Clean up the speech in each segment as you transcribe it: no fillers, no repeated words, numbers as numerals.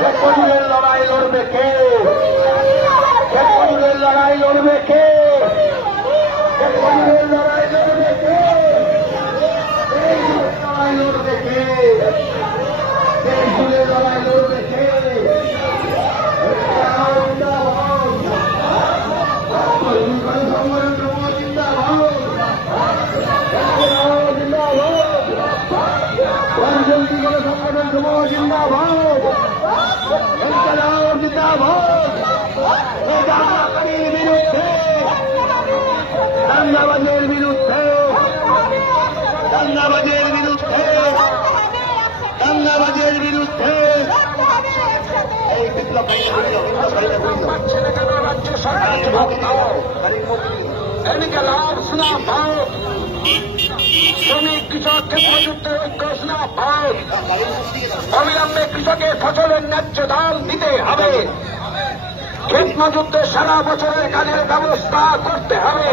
শেখ মুজিবের লড়াই লড়বে কে? শেখ মুজিবের লড়াই লড়বে কে? শেখ মুজিবের লড়াই লড়বে কে? এই লড়াই লড়বে কে? এই যুগের লড়াই লড়বে কে? দাঙ্গাবাজের বিরুদ্ধে দাঙ্গাবাজের বিরুদ্ধে দাঙ্গাবাজের বিরুদ্ধে এই বিপ্লব রাজ্য সরকার জবাব দাও। এদিকে লাভ শোনা পাও, শ্রমিক কৃষক ক্ষেত্রযুদ্ধের ঐক্য শোনা পাও। অবিলম্বে কৃষকের ফসলের ন্যায্য দাম দিতে হবে। ক্ষেতমজুদ্ধে সারা বছরের কাজের ব্যবস্থা করতে হবে।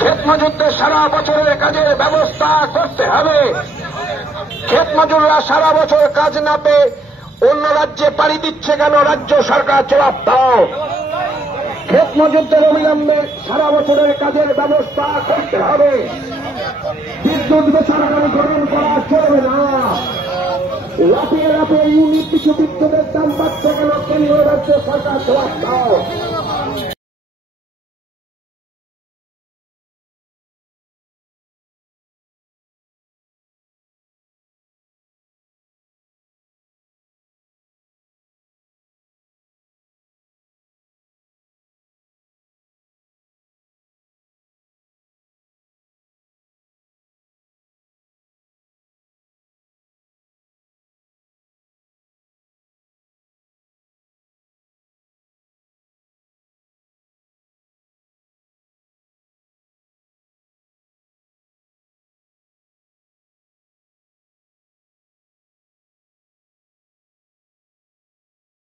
ক্ষেতমজুদ্ধে সারা বছরের কাজের ব্যবস্থা করতে হবে। ক্ষেতমজুররা সারা বছর কাজ না পেয়ে অন্য রাজ্যে পাড়ি দিচ্ছে কেন? রাজ্য সরকার জবাব দাও। ক্ষেতমজুদ্ধের অবিলম্বে সারা বছরের কাজের ব্যবস্থা করতে হবে। বিদ্যুৎ বেসরকারীকরণ করা চলবে না। লাফিয়ে লাফিয়ে ইউনিট কিছু বিদ্যুতের দাম বাড়ছে কেন? কেন্দ্রীয় রাজ্য সরকার জবাব দাও।